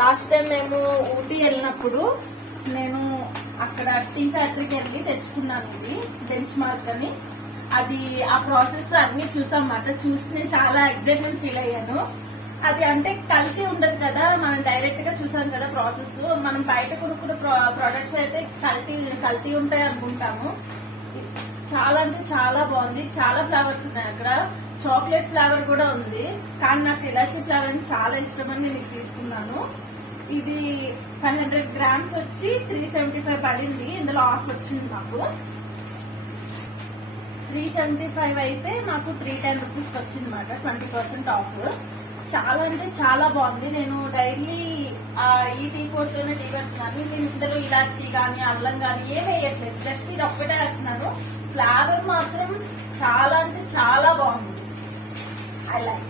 Last time మేము ఊటీ వెళ్ళినప్పుడు నేను అక్కడ టీ ఫ్యాక్టరీకి వెళ్ళి తెచ్చుకున్నాను ఇది బెంచ్ మార్క్ అని. అది ఆ ప్రాసెస్ అన్ని చూసామాట. చూసి నేను చాలా ఎక్సైట్మెంట్ ఫీల్ అయ్యాను. అది అంటే కల్తీ ఉండదు కదా, మనం డైరెక్ట్ గా చూసాం కదా ప్రాసెస్. మనం బయట కొనుక్కున్న ప్రొడక్ట్స్ అయితే కల్తీ ఉంటాయి అనుకుంటాము. చాలా అంటే చాలా బాగుంది. చాలా ఫ్లేవర్స్ ఉన్నాయి అక్కడ. చాక్లెట్ ఫ్లేవర్ కూడా ఉంది, కానీ నాకు ఇలాచీ ఫ్లేవర్ అని చాలా ఇష్టమని నేను తీసుకున్నాను. ఇది 500 గ్రామ్స్ వచ్చి 375 పడింది. ఇందులో ఆఫ్ వచ్చింది మాకు. 375 అయితే మాకు 310 రూపీస్ వచ్చింది అనమాట, 20% ఆఫ్. చాలా అంటే చాలా బాగుంది. నేను డైలీ ఈ టీ పొడితోనే టీ పెడుతున్నాను. నేను ఇందులో ఇలాచీ కానీ అల్లం కానీ ఏం వేయట్లేదు, జస్ట్ ఇది ఒక్కటే వేస్తున్నాను. ఫ్లేవర్ మాత్రం చాలా అంటే చాలా బాగుంది. I like.